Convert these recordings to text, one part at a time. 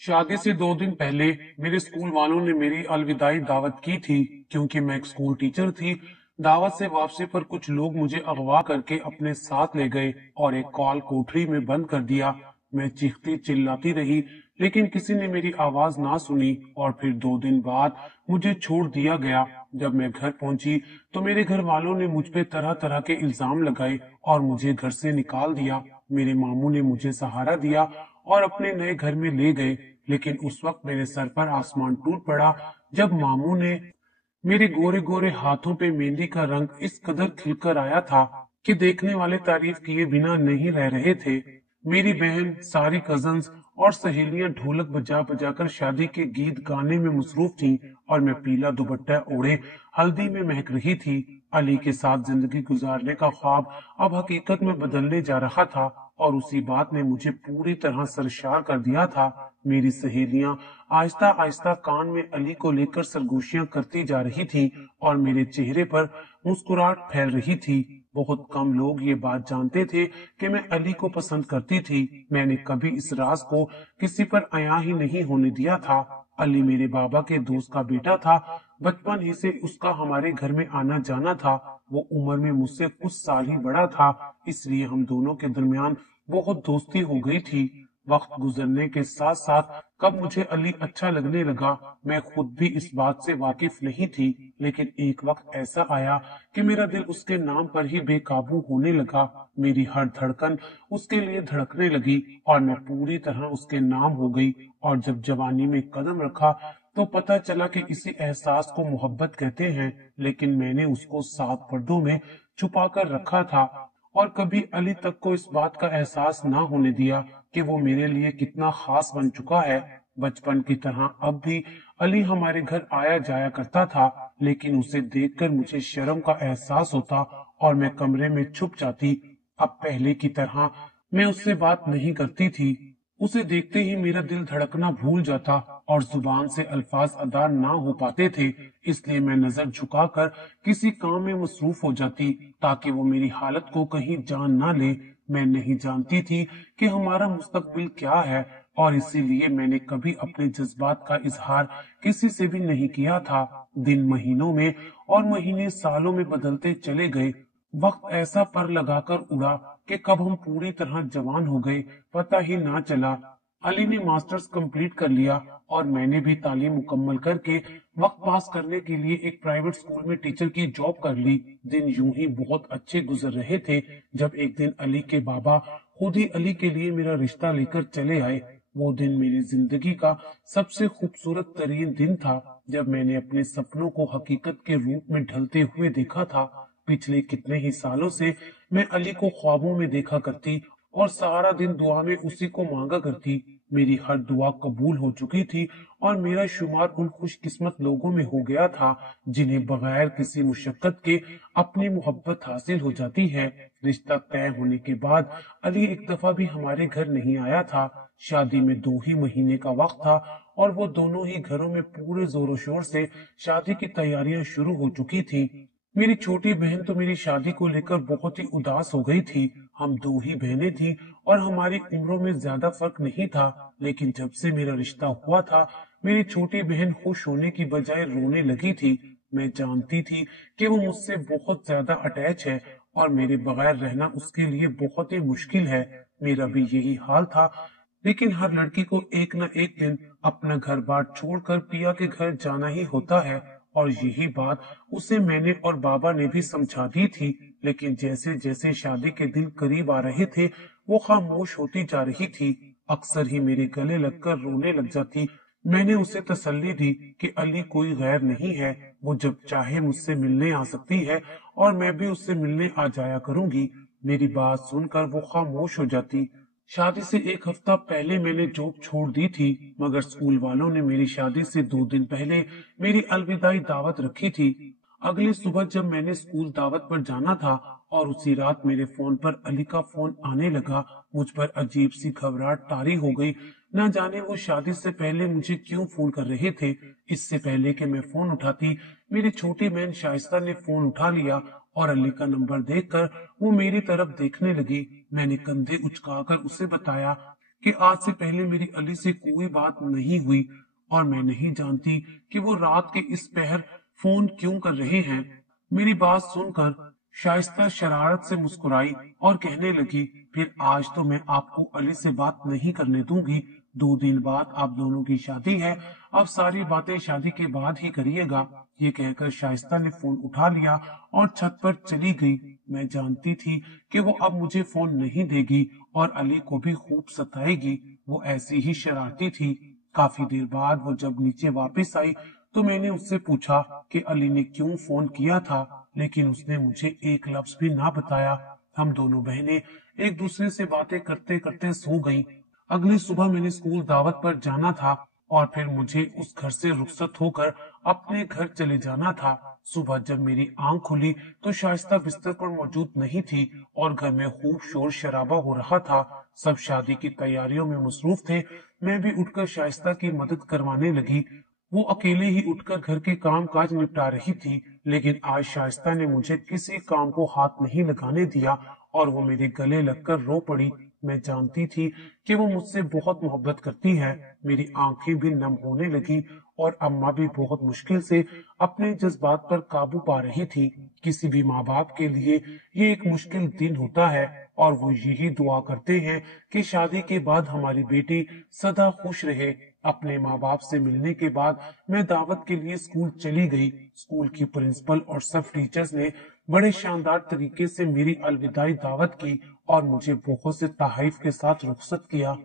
शादी से 2 दिन पहले मेरे स्कूल वालों ने मेरी अलविदाई दावत की थी। क्योंकि मैं एक स्कूल टीचर थी, दावत से वापसी पर कुछ लोग मुझे अगवा करके अपने साथ ले गए और एक कॉल कोठरी में बंद कर दिया। मैं चीखती चिल्लाती रही, लेकिन किसी ने मेरी आवाज ना सुनी और फिर 2 दिन बाद मुझे छोड़ दिया गया। जब मैं घर पहुंची तो मेरे घर वालों ने मुझ पे तरह तरह के इल्जाम लगाए और मुझे घर से निकाल दिया। मेरे मामू ने मुझे सहारा दिया और अपने नए घर में ले गए, लेकिन उस वक्त मेरे सर पर आसमान टूट पड़ा जब मामू ने मेरे गोरे गोरे हाथों पे मेहंदी का रंग इस कदर खिलकर आया था कि देखने वाले तारीफ किए बिना नहीं रह रहे थे। मेरी बहन, सारी कजन्स और सहेलियां ढोलक बजा बजाकर शादी के गीत गाने में मसरूफ थीं और मैं पीला दुपट्टा ओढ़े हल्दी में महक रही थी। अली के साथ जिंदगी गुजारने का ख्वाब अब हकीकत में बदलने जा रहा था और उसी बात ने मुझे पूरी तरह सरशार कर दिया था। मेरी सहेलियां आहिस्ता आहिस्ता कान में अली को लेकर सरगोशियां करती जा रही थी और मेरे चेहरे पर मुस्कुराहट फैल रही थी। बहुत कम लोग ये बात जानते थे कि मैं अली को पसंद करती थी। मैंने कभी इस राज को किसी पर अया ही नहीं होने दिया था। अली मेरे बाबा के दोस्त का बेटा था। बचपन ही से उसका हमारे घर में आना जाना था। वो उम्र में मुझसे कुछ साल ही बड़ा था, इसलिए हम दोनों के दरमियान बहुत दोस्ती हो गई थी। वक्त गुजरने के साथ साथ कब मुझे अली अच्छा लगने लगा, मैं खुद भी इस बात से वाकिफ नहीं थी। लेकिन एक वक्त ऐसा आया कि मेरा दिल उसके नाम पर ही बेकाबू होने लगा। मेरी हर धड़कन उसके लिए धड़कने लगी और मैं पूरी तरह उसके नाम हो गई। और जब जवानी में कदम रखा तो पता चला कि इसी एहसास को मोहब्बत कहते हैं, लेकिन मैंने उसको 7 पर्दों में छुपा कर रखा था और कभी अली तक को इस बात का एहसास ना होने दिया कि वो मेरे लिए कितना खास बन चुका है। बचपन की तरह अब भी अली हमारे घर आया जाया करता था, लेकिन उसे देखकर मुझे शर्म का एहसास होता और मैं कमरे में छुप जाती। अब पहले की तरह मैं उससे बात नहीं करती थी। उसे देखते ही मेरा दिल धड़कना भूल जाता और जुबान से अल्फाज अदा ना हो पाते थे। इसलिए मैं नजर झुकाकर किसी काम में मसरूफ हो जाती ताकि वो मेरी हालत को कहीं जान ना ले। मैं नहीं जानती थी कि हमारा मुस्तकबिल क्या है और इसीलिए मैंने कभी अपने जज्बात का इजहार किसी से भी नहीं किया था। दिन महीनों में और महीने सालों में बदलते चले गए। वक्त ऐसा पर लगाकर उड़ा कि कब हम पूरी तरह जवान हो गए पता ही ना चला। अली ने मास्टर्स कंप्लीट कर लिया और मैंने भी तालीम मुकम्मल करके वक्त पास करने के लिए एक प्राइवेट स्कूल में टीचर की जॉब कर ली। दिन यूं ही बहुत अच्छे गुजर रहे थे जब एक दिन अली के बाबा खुद ही अली के लिए मेरा रिश्ता लेकर चले आए। वो दिन मेरी जिंदगी का सबसे खूबसूरत तरीन दिन था जब मैंने अपने सपनों को हकीकत के रूप में ढलते हुए देखा था। पिछले कितने ही सालों से मैं अली को ख्वाबों में देखा करती और सारा दिन दुआ में उसी को मांगा करती। मेरी हर दुआ कबूल हो चुकी थी और मेरा शुमार उन खुशकिस्मत लोगों में हो गया था जिन्हें बगैर किसी मुशक्कत के अपनी मोहब्बत हासिल हो जाती है। रिश्ता तय होने के बाद अली एक दफा भी हमारे घर नहीं आया था। शादी में 2 ही महीने का वक्त था और वो दोनों ही घरों में पूरे जोरों शोर से शादी की तैयारियां शुरू हो चुकी थी। मेरी छोटी बहन तो मेरी शादी को लेकर बहुत ही उदास हो गई थी। हम 2 ही बहनें थी और हमारी उम्रों में ज्यादा फर्क नहीं था, लेकिन जब से मेरा रिश्ता हुआ था मेरी छोटी बहन खुश होने की बजाय रोने लगी थी। मैं जानती थी कि वो मुझसे बहुत ज्यादा अटैच है और मेरे बगैर रहना उसके लिए बहुत ही मुश्किल है। मेरा भी यही हाल था, लेकिन हर लड़की को एक न एक दिन अपना घर बार छोड़कर पिया के घर जाना ही होता है और यही बात उसे मैंने और बाबा ने भी समझा दी थी। लेकिन जैसे जैसे शादी के दिन करीब आ रहे थे वो खामोश होती जा रही थी। अक्सर ही मेरे गले लगकर रोने लग जाती। मैंने उसे तसल्ली दी कि अली कोई गैर नहीं है, वो जब चाहे मुझसे मिलने आ सकती है और मैं भी उससे मिलने आ जाया करूंगी। मेरी बात सुनकर वो खामोश हो जाती। शादी से एक हफ्ता पहले मैंने जॉब छोड़ दी थी, मगर स्कूल वालों ने मेरी शादी से 2 दिन पहले मेरी अलविदाई दावत रखी थी। अगली सुबह जब मैंने स्कूल दावत पर जाना था और उसी रात मेरे फोन पर अली का फोन आने लगा, मुझ पर अजीब सी घबराहट तारी हो गई। ना जाने वो शादी से पहले मुझे क्यों फोन कर रहे थे। इससे पहले कि मैं फोन उठाती मेरी छोटी बहन शाइस्ता ने फोन उठा लिया और अली का नंबर देखकर वो मेरी तरफ देखने लगी। मैंने कंधे उचकाकर उसे बताया कि आज से पहले मेरी अली से कोई बात नहीं हुई और मैं नहीं जानती कि वो रात के इस पहर फोन क्यों कर रहे हैं। मेरी बात सुनकर शाइस्ता शरारत से मुस्कुराई और कहने लगी, फिर आज तो मैं आपको अली से बात नहीं करने दूंगी। 2 दिन बाद आप दोनों की शादी है, अब सारी बातें शादी के बाद ही करिएगा। ये कहकर शाइस्ता ने फोन उठा लिया और छत पर चली गई। मैं जानती थी कि वो अब मुझे फोन नहीं देगी और अली को भी खूब सताएगी। वो ऐसी ही शरारती थी। काफी देर बाद वो जब नीचे वापस आई तो मैंने उससे पूछा कि अली ने क्यों फोन किया था, लेकिन उसने मुझे एक लफ्ज भी ना बताया। हम दोनों बहनें एक दूसरे से बातें करते करते सो गईं। अगली सुबह मैंने स्कूल दावत पर जाना था और फिर मुझे उस घर से रुखसत होकर अपने घर चले जाना था। सुबह जब मेरी आंख खुली तो शाइस्ता बिस्तर पर मौजूद नहीं थी और घर में खूब शोर शराबा हो रहा था। सब शादी की तैयारियों में मसरूफ थे। मैं भी उठकर शाइस्ता की मदद करवाने लगी। वो अकेले ही उठकर घर के काम काज निपटा रही थी, लेकिन आज शाइस्ता ने मुझे किसी काम को हाथ नहीं लगाने दिया और वो मेरे गले लगकर रो पड़ी। मैं जानती थी कि वो मुझसे बहुत मोहब्बत करती है। मेरी आंखें भी नम होने लगी और अम्मा भी बहुत मुश्किल से अपने जज्बात पर काबू पा रही थी। किसी भी माँ बाप के लिए ये एक मुश्किल दिन होता है और वो यही दुआ करते हैं कि शादी के बाद हमारी बेटी सदा खुश रहे। अपने माँ बाप से मिलने के बाद मैं दावत के लिए स्कूल चली गई। स्कूल की प्रिंसिपल और सब टीचर्स ने बड़े शानदार तरीके से मेरी अलविदाई दावत की और मुझे बहुत से तहरीफ के साथ रुखसत किया।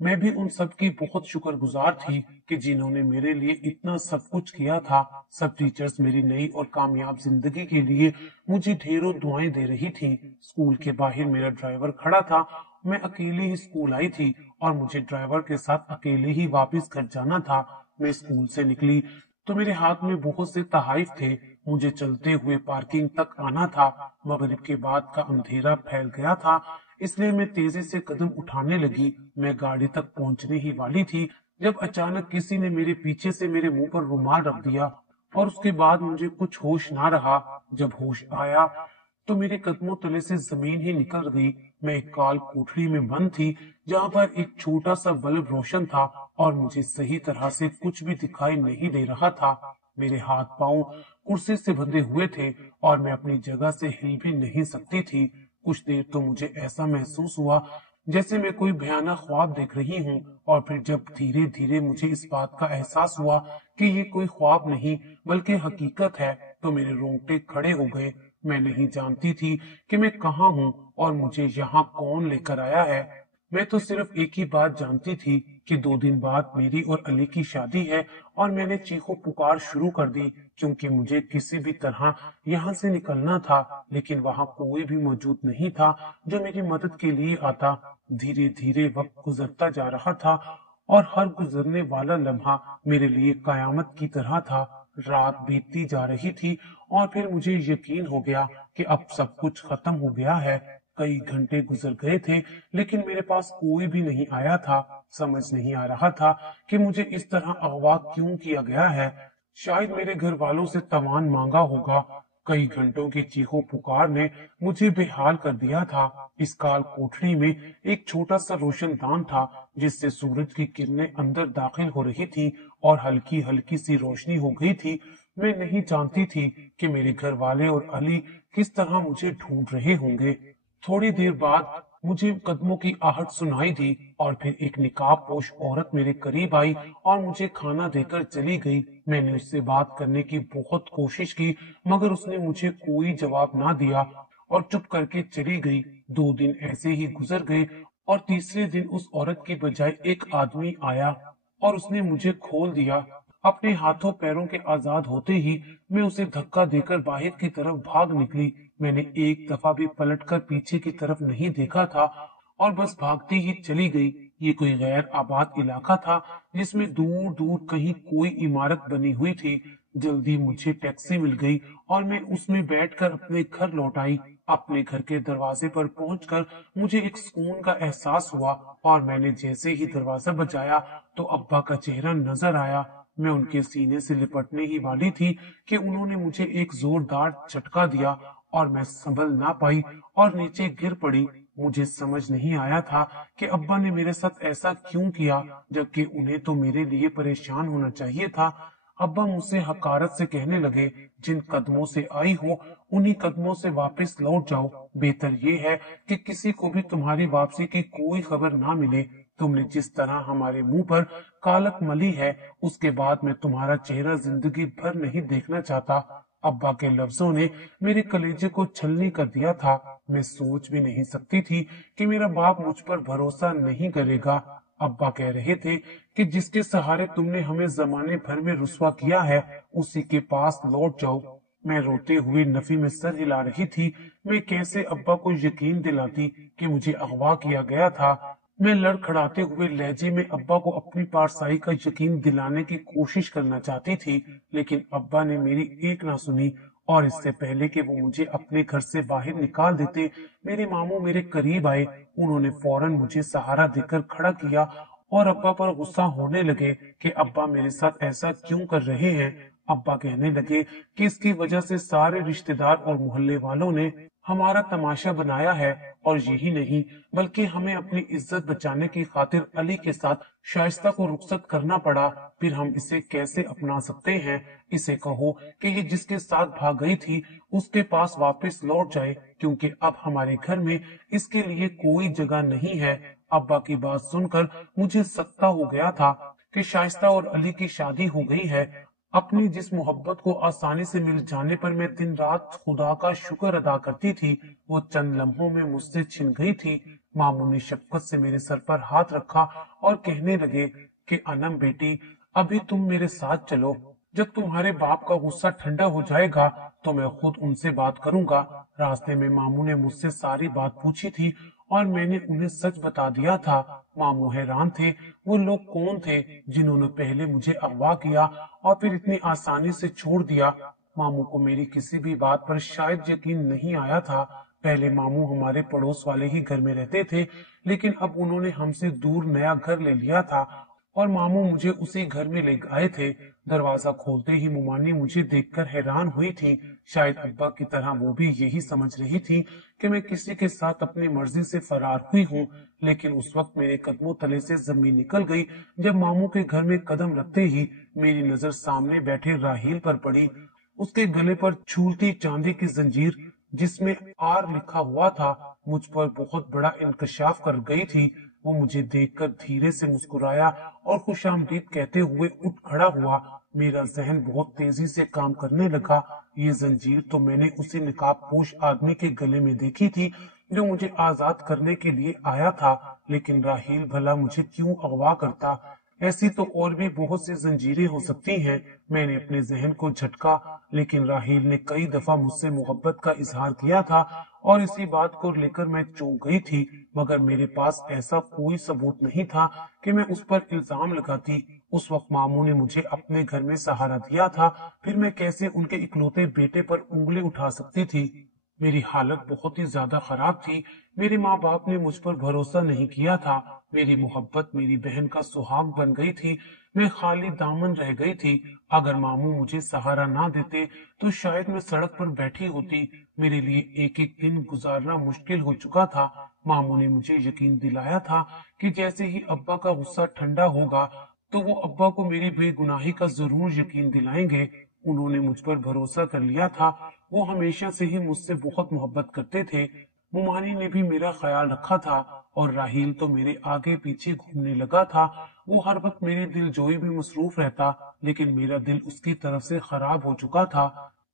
मैं भी उन सब की बहुत शुक्रगुजार थी कि जिन्होंने मेरे लिए इतना सब कुछ किया था। सब टीचर्स मेरी नई और कामयाब जिंदगी के लिए मुझे ढेरों दुआएं दे रही थी। स्कूल के बाहर मेरा ड्राइवर खड़ा था। मैं अकेले ही स्कूल आई थी और मुझे ड्राइवर के साथ अकेले ही वापस घर जाना था। मैं स्कूल से निकली तो मेरे हाथ में बहुत से तहाइफ थे। मुझे चलते हुए पार्किंग तक आना था। मगरिब के बाद का अंधेरा फैल गया था, इसलिए मैं तेजी से कदम उठाने लगी। मैं गाड़ी तक पहुंचने ही वाली थी जब अचानक किसी ने मेरे पीछे से मेरे मुंह पर रुमाल रख दिया और उसके बाद मुझे कुछ होश ना रहा। जब होश आया तो मेरे कदमों तले से जमीन ही निकल गई। मैं एक काल कोठरी में बंद थी जहाँ पर एक छोटा सा बल्ब रोशन था और मुझे सही तरह से कुछ भी दिखाई नहीं दे रहा था। मेरे हाथ पांव कुर्सी से बंधे हुए थे और मैं अपनी जगह से हिल भी नहीं सकती थी। कुछ देर तो मुझे ऐसा महसूस हुआ जैसे मैं कोई भयानक ख्वाब देख रही हूँ, और फिर जब धीरे धीरे मुझे इस बात का एहसास हुआ कि ये कोई ख्वाब नहीं बल्कि हकीकत है, तो मेरे रोंगटे खड़े हो गए। मैं नहीं जानती थी कि मैं कहाँ हूँ और मुझे यहाँ कौन लेकर आया है। मैं तो सिर्फ एक ही बात जानती थी कि 2 दिन बाद मेरी और अली की शादी है, और मैंने चीखो पुकार शुरू कर दी क्योंकि मुझे किसी भी तरह यहाँ से निकलना था, लेकिन वहाँ कोई भी मौजूद नहीं था जो मेरी मदद के लिए आता। धीरे धीरे वक्त गुजरता जा रहा था और हर गुजरने वाला लम्हा मेरे लिए कयामत की तरह था। रात बीतती जा रही थी और फिर मुझे यकीन हो गया कि अब सब कुछ खत्म हो गया है। कई घंटे गुजर गए थे लेकिन मेरे पास कोई भी नहीं आया था। समझ नहीं आ रहा था कि मुझे इस तरह अगवा क्यों किया गया है। शायद मेरे घर वालों से तवान मांगा होगा। कई घंटों की चीखों पुकार ने मुझे बेहाल कर दिया था। इस काल कोठरी में एक छोटा सा रोशनदान था जिससे सूरज की किरणें अंदर दाखिल हो रही थी और हल्की हल्की सी रोशनी हो गई थी। मैं नहीं जानती थी कि मेरे घर वाले और अली किस तरह मुझे ढूंढ रहे होंगे। थोड़ी देर बाद मुझे कदमों की आहट सुनाई दी और फिर एक निकाब पोश औरत मेरे करीब आई और मुझे खाना देकर चली गई। मैंने उससे बात करने की बहुत कोशिश की मगर उसने मुझे कोई जवाब ना दिया और चुप करके चली गई। 2 दिन ऐसे ही गुजर गए और तीसरे दिन उस औरत की बजाय एक आदमी आया और उसने मुझे खोल दिया। अपने हाथों पैरों के आजाद होते ही मैं उसे धक्का देकर बाहर की तरफ भाग निकली। मैंने एक दफा भी पलटकर पीछे की तरफ नहीं देखा था और बस भागती ही चली गई। ये कोई गैर आबाद इलाका था जिसमें दूर दूर कहीं कोई इमारत बनी हुई थी। जल्दी मुझे टैक्सी मिल गई और मैं उसमें बैठकर अपने घर लौट आई। अपने घर के दरवाजे पर पहुंचकर मुझे एक सुकून का एहसास हुआ और मैंने जैसे ही दरवाजा बजाया तो अब्बा का चेहरा नजर आया। मैं उनके सीने से लिपटने ही वाली थी कि उन्होंने मुझे एक जोरदार झटका दिया और मैं संभल ना पाई और नीचे गिर पड़ी। मुझे समझ नहीं आया था कि अब्बा ने मेरे साथ ऐसा क्यों किया, जबकि उन्हें तो मेरे लिए परेशान होना चाहिए था। अब्बा मुझसे हकारत से कहने लगे, जिन कदमों से आई हो उन्हीं कदमों से वापस लौट जाओ। बेहतर ये है कि किसी को भी तुम्हारी वापसी की कोई खबर ना मिले। तुमने जिस तरह हमारे मुंह पर कालक मली है, उसके बाद मैं तुम्हारा चेहरा जिंदगी भर नहीं देखना चाहता। अब्बा के लफ्जों ने मेरे कलेजे को छलनी कर दिया था। मैं सोच भी नहीं सकती थी कि मेरा बाप मुझ पर भरोसा नहीं करेगा। अब्बा कह रहे थे कि जिसके सहारे तुमने हमें जमाने भर में रुस्वा किया है, उसी के पास लौट जाओ। मैं रोते हुए नफी में सर हिला रही थी। मैं कैसे अब्बा को यकीन दिलाती कि मुझे अगवा किया गया था। मैं लड़खड़ाते हुए लहजे में अब्बा को अपनी पारसाई का यकीन दिलाने की कोशिश करना चाहती थी, लेकिन अब्बा ने मेरी एक ना सुनी। और इससे पहले कि वो मुझे अपने घर से बाहर निकाल देते, मेरे मामू मेरे करीब आए। उन्होंने फौरन मुझे सहारा देकर खड़ा किया और अब्बा पर गुस्सा होने लगे कि अब्बा मेरे साथ ऐसा क्यों कर रहे हैं। अब्बा कहने लगे कि इसकी वजह से सारे रिश्तेदार और मोहल्ले वालों ने हमारा तमाशा बनाया है, और यही नहीं बल्कि हमें अपनी इज्जत बचाने की खातिर अली के साथ शाइस्ता को रुखसत करना पड़ा। फिर हम इसे कैसे अपना सकते हैं? इसे कहो कि ये जिसके साथ भाग गई थी उसके पास वापस लौट जाए, क्योंकि अब हमारे घर में इसके लिए कोई जगह नहीं है। अब्बा की बात सुनकर मुझे सख्ता हो गया था कि शाइस्ता और अली की शादी हो गई है। अपनी जिस मोहब्बत को आसानी से मिल जाने पर मैं दिन रात खुदा का शुक्र अदा करती थी, वो चंद लम्हों में मुझसे छिन गई थी। मामू ने शफकत से मेरे सर पर हाथ रखा और कहने लगे कि अनम बेटी, अभी तुम मेरे साथ चलो। जब तुम्हारे बाप का गुस्सा ठंडा हो जाएगा तो मैं खुद उनसे बात करूंगा। रास्ते में मामू ने मुझसे सारी बात पूछी थी और मैंने उन्हें सच बता दिया था। मामू हैरान थे। वो लोग कौन थे जिन्होंने पहले मुझे अगवा किया और फिर इतनी आसानी से छोड़ दिया? मामू को मेरी किसी भी बात पर शायद यकीन नहीं आया था। पहले मामू हमारे पड़ोस वाले ही घर में रहते थे, लेकिन अब उन्होंने हमसे दूर नया घर ले लिया था और मामू मुझे उसी घर में ले आए थे। दरवाजा खोलते ही मुमानी मुझे देखकर हैरान हुई थी। शायद अब्बा की तरह वो भी यही समझ रही थी कि मैं किसी के साथ अपनी मर्जी से फरार हुई हूँ। लेकिन उस वक्त मेरे कदमों तले से जमीन निकल गई जब मामू के घर में कदम रखते ही मेरी नजर सामने बैठे राहील पर पड़ी। उसके गले पर झूलती चांदी की जंजीर जिसमें आर लिखा हुआ था मुझ पर बहुत बड़ा इंकशाफ कर गई थी। वो मुझे देखकर धीरे से मुस्कुराया और खुशामदीद कहते हुए उठ खड़ा हुआ। मेरा जहन बहुत तेजी से काम करने लगा। ये जंजीर तो मैंने उसी निकाब पोश आदमी के गले में देखी थी जो मुझे आजाद करने के लिए आया था। लेकिन राहील भला मुझे क्यों अगवा करता? ऐसी तो और भी बहुत सी जंजीरें हो सकती हैं। मैंने अपने जहन को झटका, लेकिन राहील ने कई दफा मुझसे मोहब्बत का इजहार किया था और इसी बात को लेकर मैं चौंक गई थी, मगर मेरे पास ऐसा कोई सबूत नहीं था कि मैं उस पर इल्जाम लगाती। उस वक्त मामू ने मुझे अपने घर में सहारा दिया था, फिर मैं कैसे उनके इकलौते बेटे पर उंगली उठा सकती थी? मेरी हालत बहुत ही ज्यादा खराब थी। मेरे माँ बाप ने मुझ पर भरोसा नहीं किया था। मेरी मोहब्बत मेरी बहन का सुहाग बन गई थी। मैं खाली दामन रह गई थी। अगर मामू मुझे सहारा ना देते तो शायद मैं सड़क पर बैठी होती। मेरे लिए एक एक दिन गुजारना मुश्किल हो चुका था। मामू ने मुझे यकीन दिलाया था कि जैसे ही अब्बा का गुस्सा ठंडा होगा तो वो अब्बा को मेरी बेगुनाही का जरूर यकीन दिलाएंगे। उन्होंने मुझ पर भरोसा कर लिया था। वो हमेशा से ही मुझसे बहुत मोहब्बत करते थे। मुमानी ने भी मेरा ख्याल रखा था और राहील तो मेरे आगे पीछे घूमने लगा था। वो हर वक्त मेरी दिलजोई में मसरूफ रहता, लेकिन मेरा दिल उसकी तरफ से खराब हो चुका था।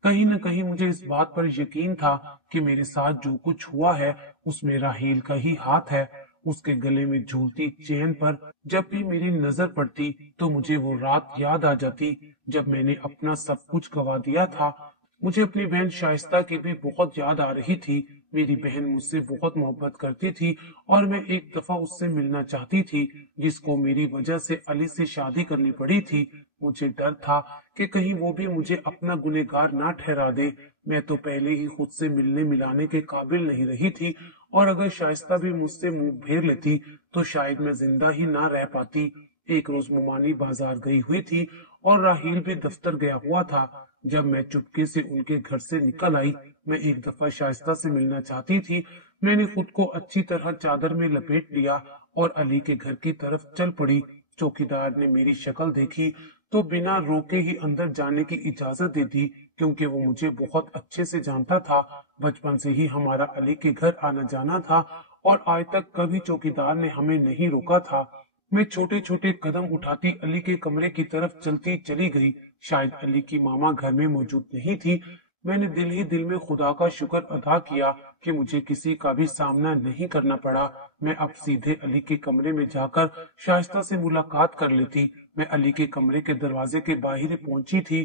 कहीं न कहीं मुझे इस बात पर यकीन था कि मेरे साथ जो कुछ हुआ है उसमें राहील का ही हाथ है। उसके गले में झूलती चेन पर जब भी मेरी नजर पड़ती तो मुझे वो रात याद आ जाती जब मैंने अपना सब कुछ गवा दिया था। मुझे अपनी बहन शाइस्ता की भी बहुत याद आ रही थी। मेरी बहन मुझसे बहुत मोहब्बत करती थी और मैं एक दफा उससे मिलना चाहती थी, जिसको मेरी वजह से अली से शादी करनी पड़ी थी। मुझे डर था कि कहीं वो भी मुझे अपना गुनहगार ना ठहरा दे। मैं तो पहले ही खुद से मिलने मिलाने के काबिल नहीं रही थी, और अगर शाइस्ता भी मुझसे मुंह फेर लेती तो शायद मैं जिंदा ही ना रह पाती। एक रोज मुमानी बाजार गई हुई थी और राहील भी दफ्तर गया हुआ था। जब मैं चुपके से उनके घर से निकल आई, मैं एक दफा शाइस्ता से मिलना चाहती थी, मैंने खुद को अच्छी तरह चादर में लपेट लिया और अली के घर की तरफ चल पड़ी। चौकीदार ने मेरी शक्ल देखी तो बिना रोके ही अंदर जाने की इजाजत दे दी, क्योंकि वो मुझे बहुत अच्छे से जानता था। बचपन से ही हमारा अली के घर आना जाना था और आज तक कभी चौकीदार ने हमें नहीं रोका था। मैं छोटे छोटे कदम उठाती अली के कमरे की तरफ चलती चली गई। शायद अली की मामा घर में मौजूद नहीं थी। मैंने दिल ही दिल में खुदा का शुक्र अदा किया कि मुझे किसी का भी सामना नहीं करना पड़ा। मैं अब सीधे अली के कमरे में जाकर शाइस्ता से मुलाकात कर लेती। मैं अली के कमरे के दरवाजे के बाहर पहुंची थी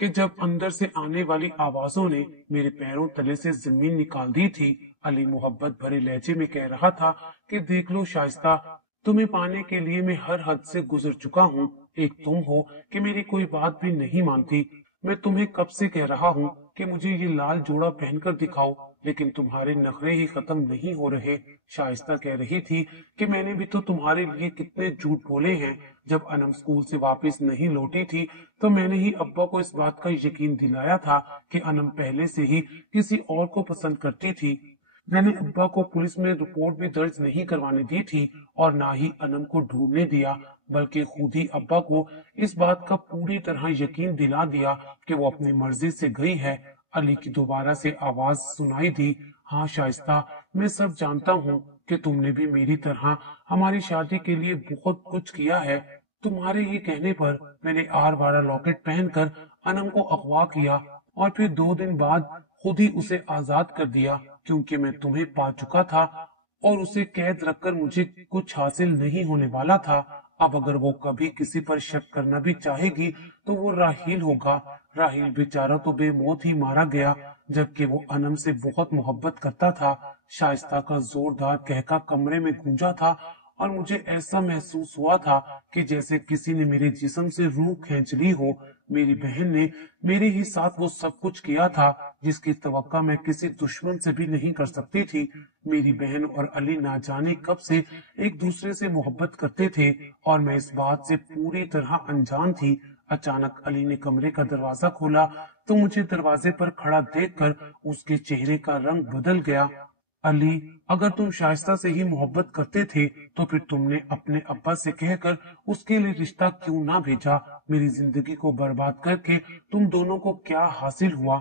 कि जब अंदर से आने वाली आवाजों ने मेरे पैरों तले से जमीन निकाल दी थी। अली मोहब्बत भरे लहजे में कह रहा था कि देख लो शाइस्ता, तुम्हें पाने के लिए मैं हर हद से गुजर चुका हूँ। एक तुम हो कि मेरी कोई बात भी नहीं मानती। मैं तुम्हें कब से कह रहा हूँ कि मुझे ये लाल जोड़ा पहनकर दिखाओ, लेकिन तुम्हारे नखरे ही खत्म नहीं हो रहे। शाइस्ता कह रही थी कि मैंने भी तो तुम्हारे लिए कितने झूठ बोले हैं। जब अनम स्कूल से वापस नहीं लौटी थी तो मैंने ही अब्बा को इस बात का यकीन दिलाया था कि अनम पहले से ही किसी और को पसंद करती थी। मैंने अब्बा को पुलिस में रिपोर्ट भी दर्ज नहीं करवाने दी थी और ना ही अनम को ढूंढने दिया, बल्कि खुद ही अब्बा को इस बात का पूरी तरह यकीन दिला दिया कि वो अपनी मर्जी से गई है। अली की दोबारा से आवाज सुनाई दी, हाँ शाइस्ता, मैं सब जानता हूँ कि तुमने भी मेरी तरह हमारी शादी के लिए बहुत कुछ किया है। तुम्हारे ही कहने पर मैंने आर वाला लॉकेट पहनकर अनम को अगवा किया और फिर 2 दिन बाद खुद ही उसे आजाद कर दिया, क्योंकि मैं तुम्हें पा चुका था और उसे कैद रखकर मुझे कुछ हासिल नहीं होने वाला था। अब अगर वो कभी किसी पर शक करना भी चाहेगी तो वो राहील होगा। राहील बेचारा तो बेमौत ही मारा गया, जबकि वो अनम से बहुत मोहब्बत करता था। शाइस्ता का जोरदार कहका कमरे में गूंजा था और मुझे ऐसा महसूस हुआ था कि जैसे किसी ने मेरे जिस्म से रूह खींच ली हो। मेरी बहन ने मेरे ही साथ वो सब कुछ किया था जिसकी तवक्का मैं किसी दुश्मन से भी नहीं कर सकती थी। मेरी बहन और अली ना जाने कब से एक दूसरे से मोहब्बत करते थे और मैं इस बात से पूरी तरह अनजान थी। अचानक अली ने कमरे का दरवाजा खोला तो मुझे दरवाजे पर खड़ा देखकर उसके चेहरे का रंग बदल गया। अली, अगर तुम शाइस्ता से ही मोहब्बत करते थे तो फिर तुमने अपने अब्बा से कहकर उसके लिए रिश्ता क्यों ना भेजा? मेरी जिंदगी को बर्बाद करके तुम दोनों को क्या हासिल हुआ?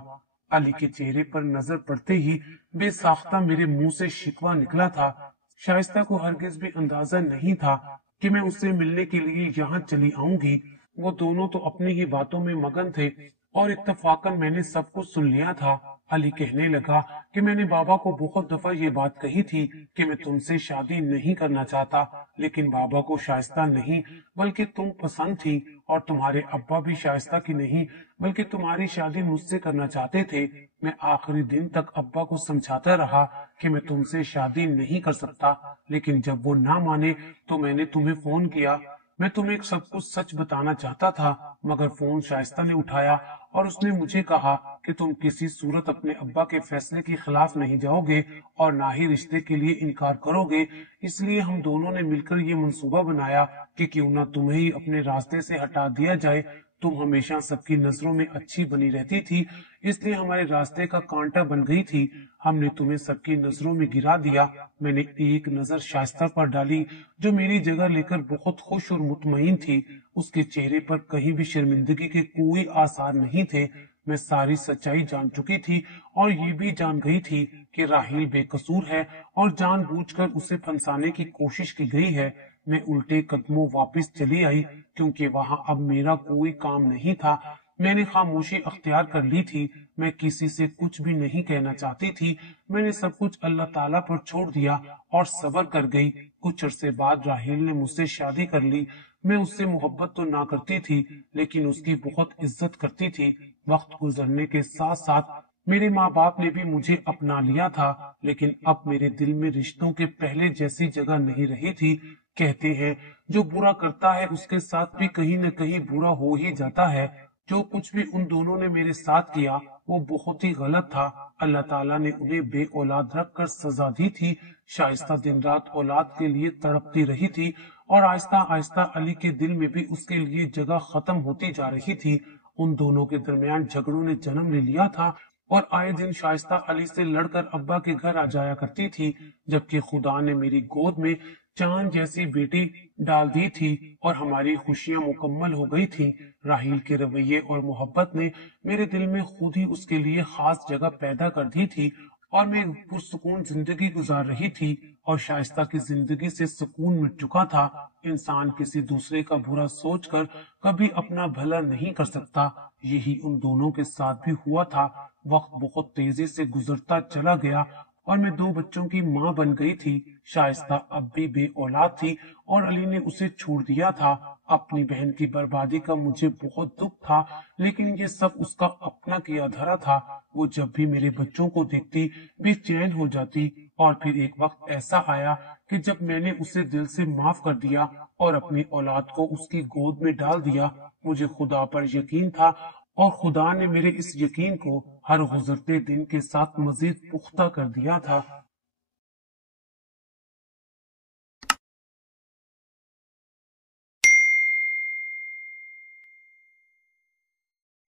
अली के चेहरे पर नजर पड़ते ही बेसाख्ता मेरे मुंह से शिकवा निकला था। शाइस्ता को हरगिज भी अंदाजा नहीं था कि मैं उससे मिलने के लिए यहाँ चली आऊंगी। वो दोनों तो अपनी ही बातों में मगन थे और इत्तफाकन मैंने सब कुछ सुन लिया था। अली कहने लगा कि मैंने बाबा को बहुत दफा ये बात कही थी कि मैं तुमसे शादी नहीं करना चाहता, लेकिन बाबा को शाइस्ता नहीं बल्कि तुम पसंद थी और तुम्हारे अब्बा भी शाइस्ता की नहीं बल्कि तुम्हारी शादी मुझसे करना चाहते थे। मैं आखिरी दिन तक अब्बा को समझाता रहा कि मैं तुमसे शादी नहीं कर सकता, लेकिन जब वो ना माने तो मैंने तुम्हें फोन किया। मैं तुम्हें सब कुछ सच बताना चाहता था, मगर फोन शाइस्ता ने उठाया और उसने मुझे कहा कि तुम किसी सूरत अपने अब्बा के फैसले के खिलाफ नहीं जाओगे और ना ही रिश्ते के लिए इनकार करोगे। इसलिए हम दोनों ने मिलकर ये मंसूबा बनाया कि क्यों ना तुम्हें ही अपने रास्ते से हटा दिया जाए। तुम हमेशा सबकी नजरों में अच्छी बनी रहती थी, इसलिए हमारे रास्ते का कांटा बन गई थी। हमने तुम्हें सबकी नजरों में गिरा दिया। मैंने एक नजर शाइस्ता पर डाली जो मेरी जगह लेकर बहुत खुश और मुतमईन थी। उसके चेहरे पर कहीं भी शर्मिंदगी के कोई आसार नहीं थे। मैं सारी सच्चाई जान चुकी थी और ये भी जान गई थी कि राहील बेकसूर है और जानबूझकर उसे फंसाने की कोशिश की गई है। मैं उल्टे कदमों वापस चली आई, क्योंकि वहां अब मेरा कोई काम नहीं था। मैंने खामोशी अख्तियार कर ली थी। मैं किसी से कुछ भी नहीं कहना चाहती थी। मैंने सब कुछ अल्लाह ताला पर छोड़ दिया और सबर कर गई। कुछ अरसे बाद राहील ने मुझसे शादी कर ली। मैं उससे मोहब्बत तो ना करती थी, लेकिन उसकी बहुत इज्जत करती थी। वक्त गुजरने के साथ साथ मेरे माँ बाप ने भी मुझे अपना लिया था, लेकिन अब मेरे दिल में रिश्तों के पहले जैसी जगह नहीं रही थी। कहते हैं जो बुरा करता है उसके साथ भी कहीं न कहीं बुरा हो ही जाता है। जो कुछ भी उन दोनों ने मेरे साथ किया वो बहुत ही गलत था। अल्लाह ताला ने उन्हें बे औलाद रखकर सजा दी थी। शाइस्ता दिन रात औलाद के लिए तड़पती रही थी और आहिस्ता आहिस्ता अली के दिल में भी उसके लिए जगह खत्म होती जा रही थी। उन दोनों के दरमियान झगड़ों ने जन्म ले लिया था اور آئے دن شائستہ علی سے لڑ کر ابا کے گھر آ جایا کرتی تھی، جبکہ خدا نے میری گود میں چاند جیسی بیٹی ڈال دی تھی اور ہماری خوشیاں مکمل ہو گئی تھیں۔ راحیل کے رویے اور محبت نے میرے دل میں خود ہی اس کے لیے خاص جگہ پیدا کر دی تھی، اور میں پرسکون زندگی گزار رہی تھی اور شائستہ کی زندگی سے سکون مٹ چکا تھا۔ انسان کسی دوسرے کا برا سوچ کر کبھی اپنا بھلا نہیں کر سکتا، یہی ان دونوں کے ساتھ بھی ہوا تھا۔ وقت بہت تیزی سے گزرتا چلا گیا اور میں 2 بچوں کی ماں بن گئی تھی۔ شائستہ اب بھی بے اولاد تھی اور علی نے اسے چھوڑ دیا تھا۔ اپنی بہن کی بربادی کا مجھے بہت دکھ تھا، لیکن یہ سب اس کا اپنا کیا دھرا تھا۔ وہ جب بھی میرے بچوں کو دیکھتی بے چین ہو جاتی، اور پھر ایک وقت ایسا آیا کہ جب میں نے اسے دل سے معاف کر دیا اور اپنی اولاد کو اس کی گود میں ڈال دیا، مجھے خدا پر یقین تھا، اور خدا نے میرے اس یقین کو ہر گزرتے دن کے ساتھ مزید پختہ کر دیا تھا۔